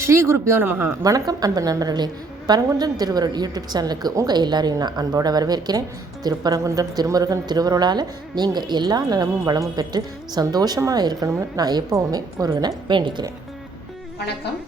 ஸ்ரீ குருப்பியோ நமஹா. வணக்கம் அன்பு நண்பர்களே. பரங்குன்றம் திருவருள் யூடியூப் சேனலுக்கு உங்கள் எல்லாரையும் நான் அன்போடு வரவேற்கிறேன். திருப்பரங்குன்றம் திருமுருகன் திருவருளால் நீங்கள் எல்லா நலமும் வளமும் பெற்று சந்தோஷமாக இருக்கணும்னு நான் எப்போவுமே முருகனை வேண்டிக்கிறேன். வணக்கம்.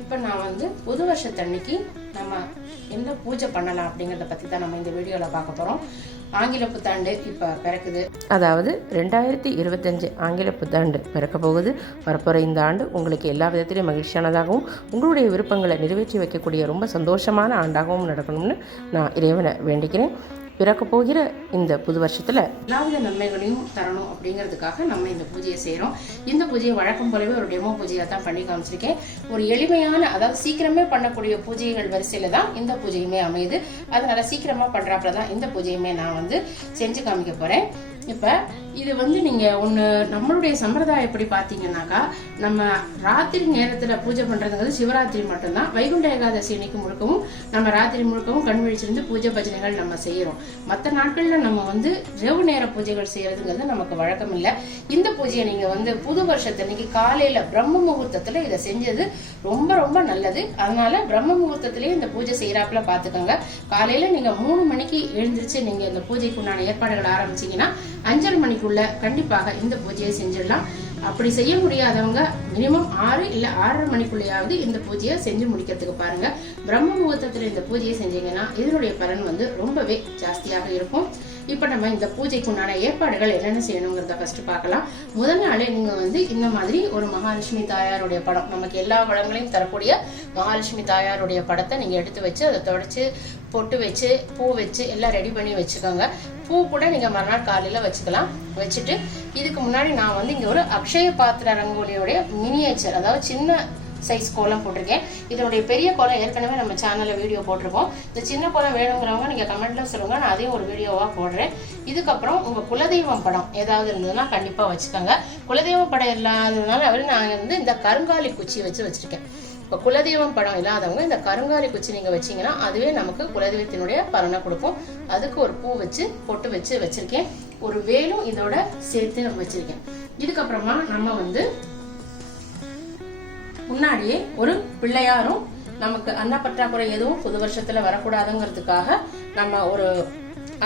இப்போ நான் புது வருஷத்தன்னைக்கு நம்ம என்ன பூஜை பண்ணலாம் அப்படிங்கிறத பற்றி தான் நம்ம இந்த வீடியோவில் பார்க்க போகிறோம். ஆங்கில புத்தாண்டு இப்போ பிறக்குது, அதாவது 2025 ஆங்கில புத்தாண்டு பிறக்க போகுது. வரப்போகிற இந்த ஆண்டு உங்களுக்கு எல்லா விதத்திலையும் மகிழ்ச்சியானதாகவும் உங்களுடைய விருப்பங்களை நிறைவேற்றி வைக்கக்கூடிய ரொம்ப சந்தோஷமான ஆண்டாகவும் நடக்கணும்னு நான் இறைவனை வேண்டிக்கிறேன். பிறக்க போகிற இந்த புது வருஷத்தில் எல்லாவித நன்மைகளையும் தரணும் அப்படிங்கிறதுக்காக நம்ம இந்த பூஜையை செய்கிறோம். இந்த பூஜையை வழக்கம் போலவே ஒரு டெமோ பூஜையாக தான் பண்ணி காமிச்சிருக்கேன். ஒரு எளிமையான, அதாவது சீக்கிரமே பண்ணக்கூடிய பூஜைகள் வரிசையில் தான் இந்த பூஜையுமே அமையுது. அதனால சீக்கிரமாக பண்ணுறாப்புல தான் இந்த பூஜையுமே நான் செஞ்சு காமிக்க போகிறேன். இப்போ இது நீங்கள் ஒன்று நம்மளுடைய சம்பிரதாயம் எப்படி பார்த்தீங்கன்னாக்கா, நம்ம ராத்திரி நேரத்தில் பூஜை பண்ணுறதுங்கிறது சிவராத்திரி மட்டும்தான். வைகுண்ட ஏகாதசி அன்னைக்கு முழுக்கவும் நம்ம ராத்திரி முழுக்கவும் கண் விழிச்சிருந்து பூஜை பஜனைகள் நம்ம செய்கிறோம். மற்ற நாட்களில் நம்ம இரவு நேர பூஜைகள் செய்யறதுங்கிறது நமக்கு வழக்கம் இல்லை. இந்த பூஜையை நீங்கள் புது வருஷத்தன்னைக்கு காலையில் பிரம்ம முகூர்த்தத்தில் இதை செஞ்சது ரொம்ப ரொம்ப நல்லது. அதனால பிரம்ம முகூர்த்தத்திலேயே இந்த பூஜை செய்யறாப்புல பார்த்துக்கோங்க. காலையில் நீங்கள் 3 மணிக்கு எழுந்திரிச்சு நீங்கள் இந்த பூஜைக்கு உண்டான ஏற்பாடுகள் ஆரம்பிச்சிங்கன்னா 5:30 மணிக்குள்ள கண்டிப்பாக இந்த பூஜையை செஞ்சிடலாம். அப்படி செய்ய முடியாதவங்க மினிமம் 6 இல்லை 6:30 மணிக்குள்ளேயாவது இந்த பூஜையை செஞ்சு முடிக்கிறதுக்கு பாருங்க. பிரம்ம முகூர்த்தத்தில் இந்த பூஜையை செஞ்சீங்கன்னா இதனுடைய பலன் ரொம்பவே ஜாஸ்தியாக இருக்கும். இப்ப நம்ம இந்த பூஜைக்கு உண்டான ஏற்பாடுகள் என்னென்ன செய்யணுங்கிறத ஃபர்ஸ்ட் பார்க்கலாம். முதல் நாளே நீங்க இந்த மாதிரி ஒரு மகாலட்சுமி தாயாருடைய படம், நமக்கு எல்லா வளங்களையும் தரக்கூடிய மகாலட்சுமி தாயாருடைய படத்தை நீங்க எடுத்து வச்சு அதை தொடச்சு பொட்டு வச்சு பூ வச்சு எல்லாம் ரெடி பண்ணி வச்சுக்கோங்க. பூ கூட நீங்க மறுநாள் காலையில வச்சுக்கலாம். வச்சுட்டு இதுக்கு முன்னாடி நான் இங்க ஒரு அக்ஷய பாத்திர ரங்கோலியோடைய மினியேச்சர், அதாவது சின்ன சைஸ் கோலம் போட்டிருக்கேன். இதனுடைய பெரிய கோலம் ஏற்கனவே நம்ம சேனல்ல வீடியோ போட்டிருக்கோம். இந்த சின்ன கோலம் வேணுங்கிறவங்க நீங்க கமெண்ட்ல சொல்லுங்க, நான் அதையும் ஒரு வீடியோவா போடுறேன். இதுக்கப்புறம் உங்க குலதெய்வம் படம் ஏதாவது இருந்ததுன்னா கண்டிப்பா வச்சுக்கோங்க. குலதெய்வம் படம் இல்லாததுனால நான் இந்த கருங்காலி குச்சி வச்சிருக்கேன். இப்போ குலதெய்வம் படம் இல்லாதவங்க இந்த கருங்காலி குச்சி நீங்க வச்சீங்கன்னா அதுவே நமக்கு குலதெய்வத்தினுடைய பலனை கொடுக்கும். அதுக்கு ஒரு பூ வச்சு பொட்டு வச்சிருக்கேன். ஒரு வேலும் இதோட சேர்த்து வச்சிருக்கேன். இதுக்கப்புறமா நம்ம முன்னாடியே ஒரு பிள்ளையாரும், நமக்கு அன்னப்பற்றாக்குறை எதுவும் புது வருஷத்துல வரக்கூடாதுங்கிறதுக்காக நம்ம ஒரு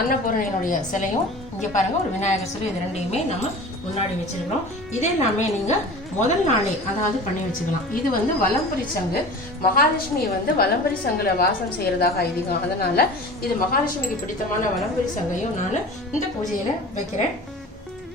அன்னபூரணியினுடைய சிலையும், இங்க பாருங்க ஒரு விநாயகர் சிலை, இது ரெண்டையுமே நம்ம முன்னாடி வச்சிருக்கிறோம். இதே எல்லாமே நீங்க முதல் நாளே அதாவது பண்ணி வச்சுக்கலாம். இது வலம்புரி சங்கு, மகாலட்சுமி வலம்புரி சங்குல வாசம் செய்யறதாக ஐதீகம். அதனால இது மகாலட்சுமிக்கு பிடித்தமான வலம்புரி சங்கையும் நான் இந்த பூஜையில வைக்கிறேன்.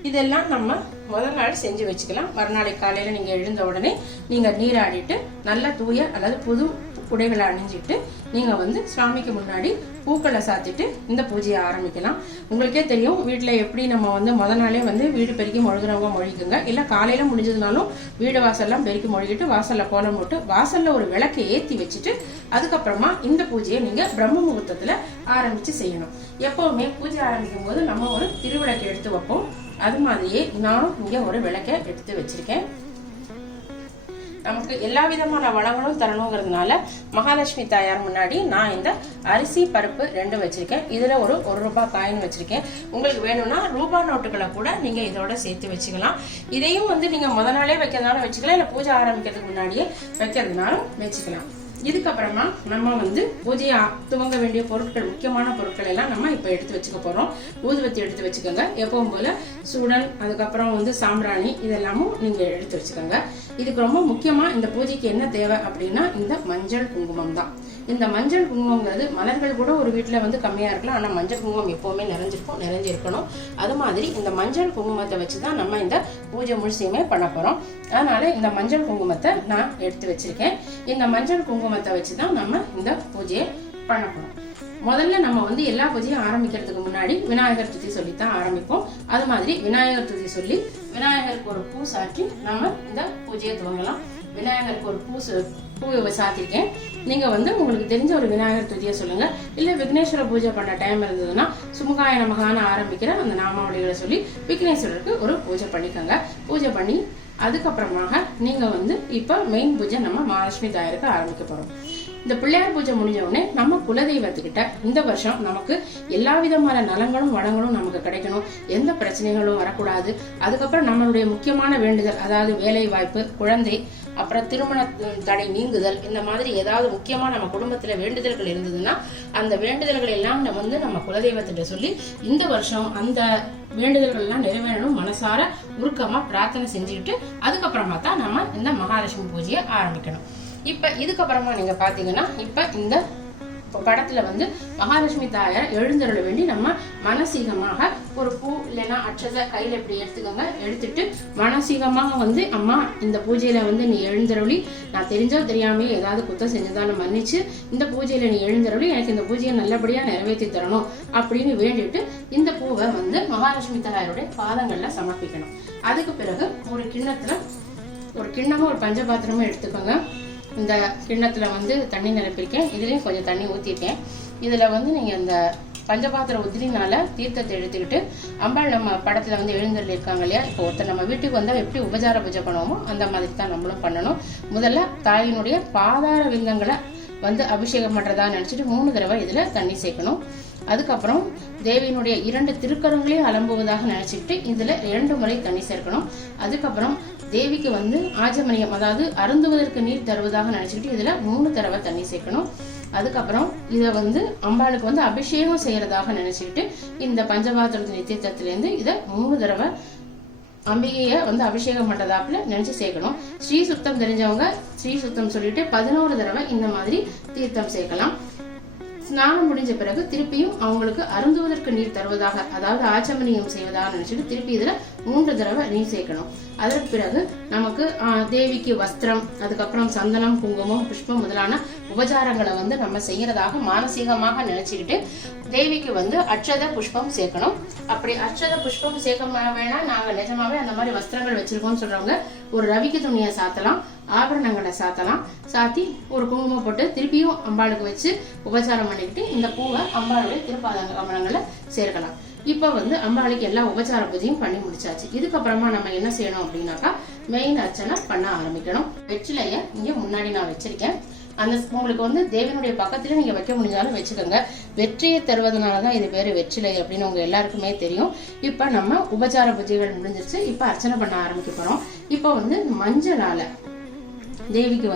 இதெல்லாம் நம்ம முதல் நாள் செஞ்சு வச்சுக்கலாம். மறுநாளை காலையில நீங்க எழுந்த உடனே நீங்க நீராடிட்டு நல்ல தூய அல்லது புது உடைகளை அணிஞ்சிட்டு நீங்க சுவாமிக்கு முன்னாடி பூக்களை சாத்திட்டு இந்த பூஜையை ஆரம்பிக்கலாம். உங்களுக்கே தெரியும் வீட்டுல எப்படி நம்ம முதல் நாளே வீடு பெருக்கி மொழுகிறவங்க மொழிக்குங்க, இல்ல காலையில முடிஞ்சதுனாலும் வீடு வாசல்லாம் பெருக்கி மொழிகிட்டு வாசல்ல கோலம் போட்டு வாசல்ல ஒரு விளக்கை ஏத்தி வச்சுட்டு அதுக்கப்புறமா இந்த பூஜையை நீங்க பிரம்ம முகூர்த்தத்துல ஆரம்பிச்சு செய்யணும். எப்பவுமே பூஜை ஆரம்பிக்கும் போது நம்ம ஒரு திருவிளக்கு எடுத்து வைப்போம். அது மாதிரியே நான் இங்க ஒரு விளக்கை எடுத்து வச்சிருக்கேன். நமக்கு எல்லா விதமான வளங்களும் தரணுங்கிறதுனால மகாலட்சுமி தாயார் முன்னாடி நான் இந்த அரிசி பருப்பு 2 வச்சிருக்கேன். இதுல ஒரு ரூபாய் காயின் வச்சிருக்கேன். உங்களுக்கு வேணும்னா ரூபாய் நோட்டுகளை கூட நீங்க இதோட சேர்த்து வச்சுக்கலாம். இதையும் நீங்க முதல் நாளே வைக்கிறதுனாலும் வச்சுக்கலாம், இல்ல பூஜை ஆரம்பிக்கிறதுக்கு முன்னாடியே வைக்கிறதுனாலும் வச்சுக்கலாம். இதுக்கப்புறமா நம்ம பூஜையை துவங்க வேண்டிய பொருட்கள், முக்கியமான பொருட்கள் எல்லாம் நம்ம இப்ப எடுத்து வச்சுக்க போறோம். ஊதுவத்தி எடுத்து வச்சுக்கோங்க. எப்பவும் போல சூடன், அதுக்கப்புறம் சாம்பிராணி, இதெல்லாமும் நீங்க எடுத்து வச்சுக்கோங்க. இதுக்கு ரொம்ப முக்கியமா இந்த பூஜைக்கு என்ன தேவை அப்படின்னா இந்த மஞ்சள் குங்குமம் தான். இந்த மஞ்சள் குங்குமங்கிறது மலர்கள் கூட ஒரு வீட்டுல கம்மியா இருக்கலாம், ஆனா மஞ்சள் குங்குமம் எப்பவுமே நிறைஞ்சிருக்கணும். அது மாதிரி இந்த மஞ்சள் குங்குமத்தை வச்சுதான் நம்ம இந்த பூஜை முழுசையுமே பண்ண போறோம். அதனால இந்த மஞ்சள் குங்குமத்தை நான் எடுத்து வச்சிருக்கேன். இந்த மஞ்சள் குங்குமத்தை வச்சுதான் நம்ம இந்த பூஜையை பண்ண போறோம். முதல்ல நம்ம எல்லா பூஜையும் ஆரம்பிக்கிறதுக்கு முன்னாடி விநாயகர் துதி சொல்லித்தான் ஆரம்பிப்போம். அது மாதிரி விநாயகர் துதி சொல்லி விநாயகருக்கு ஒரு பூ சாற்றி நம்ம இந்த பூஜையை துவங்கலாம். விநாயகருக்கு ஒரு பூவை சாத்திருக்கேன். நீங்க உங்களுக்கு தெரிஞ்ச ஒரு விநாயகர் துதியை சொல்லுங்க. இல்ல விக்னேஸ்வர பூஜை பண்ண டைம் இருந்ததுன்னா சுமுகாய நமகான ஆரம்பிக்கிற அந்த நாமாவளிகளை சொல்லி விக்னேஸ்வரருக்கு ஒரு பூஜை பண்ணிக்கோங்க. பூஜை பண்ணி அதுக்கப்புறமாக நீங்க இப்ப மெயின் பூஜை நம்ம மகாலட்சுமி தாயாருக்கு ஆரம்பிக்க போறோம். இந்த பிள்ளையார் பூஜை முடிஞ்ச உடனே நம்ம குலதெய்வத்துக்கிட்ட இந்த வருஷம் நமக்கு எல்லா விதமான நலங்களும் வளங்களும் நமக்கு கிடைக்கணும், எந்த பிரச்சனைகளும் வரக்கூடாது. அதுக்கப்புறம் நம்மளுடைய முக்கியமான வேண்டுதல், அதாவது வேலை வாய்ப்பு, குழந்தை, அப்புறம் திருமண தடை நீங்குதல், இந்த மாதிரி ஏதாவது முக்கியமா நம்ம குடும்பத்துல வேண்டுதல்கள் இருந்ததுன்னா அந்த வேண்டுதல்கள் எல்லாம் நம்ம குலதெய்வத்திட்ட சொல்லி இந்த வருஷம் அந்த வேண்டுதல்கள் எல்லாம் நிறைவேறணும் மனசார உருக்கமா பிரார்த்தனை செஞ்சுக்கிட்டு அதுக்கப்புறமா தான் நம்ம இந்த மகாலட்சுமி பூஜையை ஆரம்பிக்கணும். இப்ப இதுக்கப்புறமா நீங்க பாத்தீங்கன்னா இப்ப இந்த படத்துல மகாலட்சுமி தாயார் எழுந்தருள வேண்டி நம்ம மனசீகமாக ஒரு பூ இல்லைன்னா அட்சதை கையில இப்படி எடுத்துக்கோங்க. எடுத்துட்டு மனசீகமாக அம்மா இந்த பூஜையில நீ எழுந்தருளி, நான் தெரிஞ்சோ தெரியாமையோ ஏதாவது குத்தம் செஞ்சதாலும் மன்னிச்சு இந்த பூஜையில நீ எழுந்தருளி எனக்கு இந்த பூஜையை நல்லபடியா நிறைவேற்றி தரணும் அப்படின்னு வேண்டிட்டு இந்த பூவை மகாலட்சுமி தாயாருடைய பாதங்கள்ல சமர்ப்பிக்கணும். அதுக்கு பிறகு ஒரு கிண்ணமும் ஒரு பஞ்சபாத்திரமும் எடுத்துக்கோங்க. இந்த கிண்ணத்துல தண்ணி நிரப்பிருக்கேன். இதுலயும் கொஞ்சம் தண்ணி ஊத்திருக்கேன். இதுல நீங்க இந்த பஞ்சபாத்திர உதிரினால தீர்த்தத்தை எடுத்துக்கிட்டு அம்பாள் நம்ம படத்துல எழுந்தருள் இருக்காங்க இல்லையா, இப்போ ஒருத்தர் நம்ம வீட்டுக்கு வந்தா எப்படி உபச்சார பூஜை பண்ணுவோமோ அந்த மாதிரி தான் நம்மளும் பண்ணணும். முதல்ல தாயினுடைய பாதார விந்தங்களை அபிஷேகம் பண்றதா நினைச்சிட்டு 3 தடவை இதுல தண்ணி சேர்க்கணும். அதுக்கப்புறம் தேவியினுடைய 2 திருக்கரங்களையும் அலம்புவதாக நினைச்சுக்கிட்டு இதுல 2 முறை தண்ணி சேர்க்கணும். அதுக்கப்புறம் தேவிக்கு ஆஜமணியம், அதாவது அருந்துவதற்கு நீர் தருவதாக நினைச்சுக்கிட்டு இதுல 3 தடவை தண்ணி சேர்க்கணும். அதுக்கப்புறம் இதை அம்பாளுக்கு அபிஷேகம் செய்யறதாக நினைச்சுக்கிட்டு இந்த பஞ்சபாத்திரத்து நித்தியத்திலேருந்து இதை 3 தடவை அம்பிகைய அபிஷேகம் பண்றதாப்புல நினைச்சு சேர்க்கணும். ஸ்ரீ சுத்தம் தெரிஞ்சவங்க ஸ்ரீ சுத்தம் சொல்லிட்டு 11 தடவை இந்த மாதிரி தீர்த்தம் சேர்க்கலாம். ஸ்நானம் முடிஞ்ச பிறகு திருப்பியும் அவங்களுக்கு அருந்துவதற்கு நீர் தருவதாக, அதாவது ஆச்சமனியம் செய்வதாக நினைச்சிட்டு திருப்பி இதுல 3 தடவை நீர் சேர்க்கணும். அதற்கு பிறகு நமக்கு தேவிக்கு வஸ்திரம், அதுக்கப்புறம் சந்தனம், குங்குமம், புஷ்பம் முதலான உபச்சாரங்களை நம்ம செய்யறதாக மானசீகமாக நினைச்சுக்கிட்டு தேவிக்கு அட்சத புஷ்பம் சேர்க்கணும். அப்படி அட்சத புஷ்பம் சேர்க்க வேணா நாங்க நிஜமாவே அந்த மாதிரி வஸ்திரங்கள் வச்சிருக்கோம்னு சொல்றவங்க ஒரு ரவிக்கு துணியை சாத்தலாம், ஆபரணங்களை சாத்தலாம். சாத்தி ஒரு குங்குமம் போட்டு திருப்பியும் அம்பாளுக்கு வச்சு உபச்சாரம் பண்ணிக்கிட்டு இந்த பூவை அம்பாளுடைய திருப்பாத கமலங்களை சேர்க்கலாம். இப்ப அம்பாளுக்கு எல்லா உபச்சார பூஜையும் பண்ணி முடிச்சாச்சு. இதுக்கப்புறமா நம்ம என்ன செய்யணும் அப்படின்னாக்கா மெயின் அர்ச்சனை பண்ண ஆரம்பிக்கணும். வெற்றிலைய இங்க முன்னாடி நான் வச்சிருக்கேன். அந்த உங்களுக்கு தேவனுடைய பக்கத்துல நீங்க வைக்க முடிஞ்சாலும் வச்சுக்கோங்க. வெற்றியை தருவதனாலதான் இது பேரு வெற்றிலை அப்படின்னு உங்க எல்லாருக்குமே தெரியும். இப்ப நம்ம உபச்சார பூஜைகள் முடிஞ்சிருச்சு. இப்ப அர்ச்சனை பண்ண ஆரம்பிக்க போறோம். இப்ப மஞ்சளால தேவிக்கு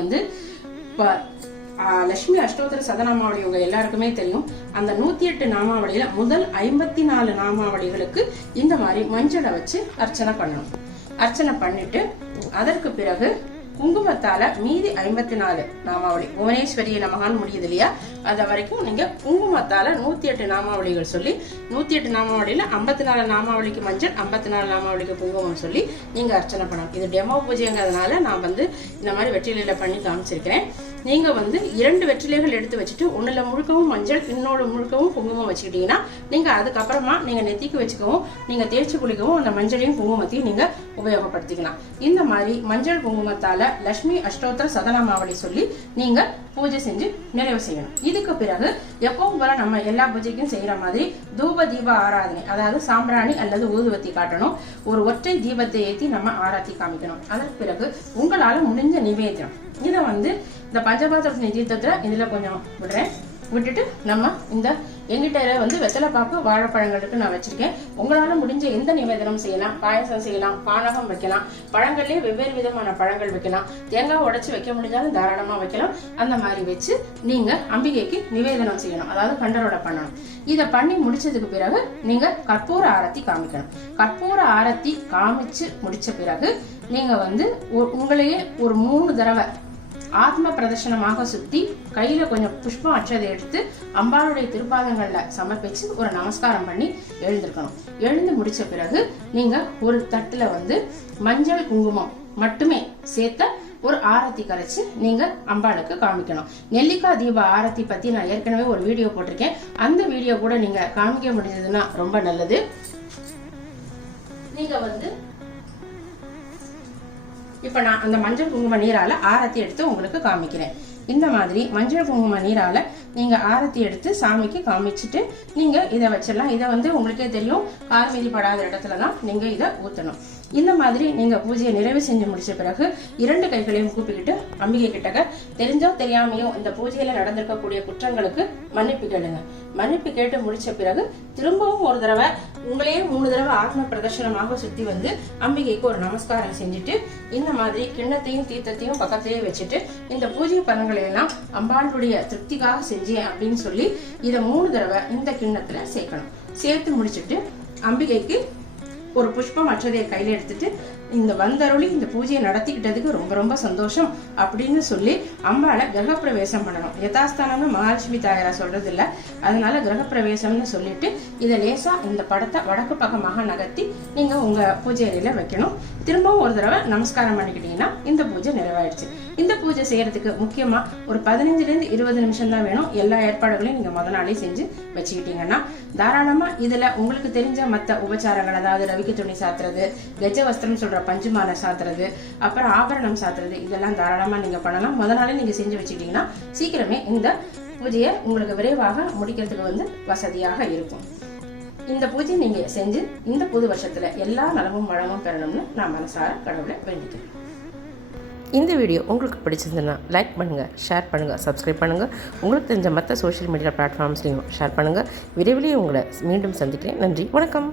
லட்சுமி அஷ்டோத்தர சதநாமாவளி உங்க எல்லாருக்குமே தெரியும். அந்த 108 நாமாவளியில முதல் 54 நாமாவளிகளுக்கு இந்த மாதிரி மஞ்சளை வச்சு அர்ச்சனை பண்ணணும். அர்ச்சனை பண்ணிட்டு அதற்கு பிறகு குங்குமத்தால மீதி 54 நாமாவளி புவனேஸ்வரிய நமகான்னு முடியுது இல்லையா, அத வரைக்கும் நீங்க குங்குமத்தால 108 நாமாவளிகள் சொல்லி 108 நாமாவளியில 54 நாமாவளிக்கு மஞ்சள், 54 நாமாவளிக்கு குங்குமம் சொல்லி நீங்க அர்ச்சனை பண்ணணும். இது டெமோ பூஜைங்கிறதுனால நான் இந்த மாதிரி வெற்றிலையில பண்ணி காமிச்சிருக்கிறேன். நீங்க 2 வெற்றிலைகள் எடுத்து வச்சுட்டு ஒண்ணுல முழுக்கவும் மஞ்சள், இன்னொரு முழுக்கவும் குங்குமம் வச்சுக்கிட்டீங்கன்னா நீங்க அதுக்கப்புறமா நீங்க நெத்திக்கு வச்சுக்கவும், நீங்க தேய்ச்சி குளிக்கவும் அந்த மஞ்சளையும் குங்குமத்தையும் நீங்க உபயோகப்படுத்திக்கலாம். இந்த மாதிரி மஞ்சள் குங்குமத்தால லட்சுமி அஷ்டோத்தர சதநாமாவளி சொல்லி நீங்க பூஜை செஞ்சு நிறைவு செய்யணும். இதுக்கு பிறகு எப்பவும் போல நம்ம எல்லா பூஜைக்கும் செய்யற மாதிரி தூப தீப ஆராதனை, அதாவது சாம்பிராணி அல்லது ஊதுவத்தி காட்டணும். ஒரு ஒற்றை தீபத்தை ஏற்றி நம்ம ஆராத்தி காமிக்கணும். அதற்கு பிறகு உங்களால முடிஞ்ச நிவேதனம் இதை இந்த பஞ்சபாத்திர நிதியத்தை இதுல கொஞ்சம் விடுறேன். விட்டுட்டு நம்ம இந்த எங்கிட்ட வெத்தலை பாக்கு வாழைப்பழங்களுக்கு நான் வச்சிருக்கேன். உங்களால முடிஞ்ச எந்த நிவேதனம் செய்யலாம். பாயசம் செய்யலாம், பானகம் வைக்கலாம், பழங்கள்லயே வெவ்வேறு விதமான பழங்கள் வைக்கலாம், தேங்காய் உடைச்சு வைக்க முடிஞ்சாலும் தாராளமா வைக்கலாம். அந்த மாதிரி வச்சு நீங்க அம்பிகைக்கு நிவேதனம் செய்யணும், அதாவது கண்டரோட பண்ணணும். இத பண்ணி முடிச்சதுக்கு பிறகு நீங்க கற்பூர ஆரத்தி காமிக்கணும். கற்பூர ஆரத்தி காமிச்சு முடிச்ச பிறகு நீங்க உங்களையே ஒரு 3 தடவை ஆத்ம பிரதர்சனமாக சுத்தி கையில கொஞ்சம் புஷ்பம் அட்சதை எடுத்து அம்பாளுடைய திருப்பாதங்கள்ல சமர்ப்பிச்சு ஒரு நமஸ்காரம் பண்ணி எழுந்திருக்கணும். எழுந்து முடிச்ச பிறகு நீங்க ஒரு தட்டுல மஞ்சள் குங்குமம் மட்டுமே சேர்த்த ஒரு ஆரத்தி கரைச்சு நீங்க அம்பாளுக்கு காமிக்கணும். நெல்லிக்காய் தீப ஆரத்தி பத்தி நான் ஏற்கனவே ஒரு வீடியோ போட்டிருக்கேன். அந்த வீடியோ கூட நீங்க காமிக்க முடிஞ்சதுன்னா ரொம்ப நல்லது. நீங்க இப்ப நான் அந்த மஞ்சள் குங்கும நீரால ஆரத்தி எடுத்து உங்களுக்கு காமிக்கிறேன். இந்த மாதிரி மஞ்சள் குங்கும நீரால நீங்க ஆரத்தி எடுத்து சாமிக்கு காமிச்சுட்டு நீங்க இதை வச்சிடலாம். இதை உங்களுக்கே தெரியும், கால் மீறி படாத இடத்துலதான் நீங்க இதை ஊத்தணும். இந்த மாதிரி நீங்க பூஜையை நிறைவு செஞ்சு முடிச்ச பிறகு 2 கைகளையும் கூப்பிக்கிட்டு அம்பிகை கிட்டக்க தெரிஞ்சோ தெரியாமையோ இந்த பூஜையில நடந்திருக்கக்கூடிய குற்றங்களுக்கு மன்னிப்பு கேளுங்க. மன்னிப்பு கேட்டு முடிச்ச பிறகு திரும்பவும் ஒரு தடவை உங்களையே 3 தடவை ஆத்ம பிரதர்சனமாக சுத்தி வந்து அம்பிகைக்கு ஒரு நமஸ்காரம் செஞ்சுட்டு இந்த மாதிரி கிண்ணத்தையும் தீர்த்தத்தையும் பக்கத்திலேயே வச்சுட்டு இந்த பூஜை பலன்களை எல்லாம் அம்பாளுடைய திருப்திக்காக செஞ்சேன் அப்படின்னு சொல்லி இதை 3 தடவை இந்த கிண்ணத்துல சேர்க்கணும். சேர்த்து முடிச்சுட்டு அம்பிகைக்கு ஒரு புஷ்பம் அட்சதையை கையில எடுத்துட்டு இந்த வந்தருளி இந்த பூஜையை நடத்திக்கிட்டதுக்கு ரொம்ப ரொம்ப சந்தோஷம் அப்படின்னு சொல்லி அம்பாளை கிரகப்பிரவேசம் பண்ணணும். யதாஸ்தானம்னு மகாலட்சுமி தாயாரா சொல்றது இல்ல, அதனால கிரகப்பிரவேசம்னு சொல்லிட்டு இதை லேசா இந்த படத்தை வடக்கு பக்கமாக நகர்த்தி நீங்க உங்க பூஜை அறையில வைக்கணும். திரும்பவும் ஒரு தடவை நமஸ்காரம் பண்ணிக்கிட்டீங்கன்னா இந்த பூஜை நிறைவாயிடுச்சு. இந்த பூஜை செய்யறதுக்கு முக்கியமா ஒரு 15 to 20 நிமிஷம் தான் வேணும். எல்லா ஏற்பாடுகளையும் நீங்க முத நாளே செஞ்சு வச்சுக்கிட்டீங்கன்னா தாராளமா இதுல உங்களுக்கு தெரிஞ்ச மத்த உபச்சாரங்கள், அதாவது ரவிக்கு துணி சாத்துறது, கஜ வஸ்திரம் சொல்ற பஞ்சுமாலை சாத்துறது, அப்புறம் ஆபரணம் சாத்துறது, இதெல்லாம் தாராளமா நீங்க பண்ணலாம். முத நாளே நீங்க செஞ்சு வச்சுக்கிட்டீங்கன்னா சீக்கிரமே இந்த பூஜையை உங்களுக்கு விரைவாக முடிக்கிறதுக்கு வசதியாக இருக்கும். இந்த பூஜை நீங்க செஞ்சு இந்த புது வருஷத்துல எல்லா நலமும் வளமும் பெறணும்னு நான் மனசார கடவுளை வேண்டிக்கிறேன். இந்த வீடியோ உங்களுக்கு பிடிச்சிருந்ததுன்னா லைக் பண்ணுங்கள், ஷேர் பண்ணுங்கள், சப்ஸ்கிரைப் பண்ணுங்கள். உங்களுக்கு தெரிஞ்ச மற்ற சோஷியல் மீடியா பிளாட்ஃபார்ம்ஸ்லையும் ஷேர் பண்ணுங்கள். விரைவிலேயே உங்களை மீண்டும் சந்திக்கிறேன். நன்றி, வணக்கம்.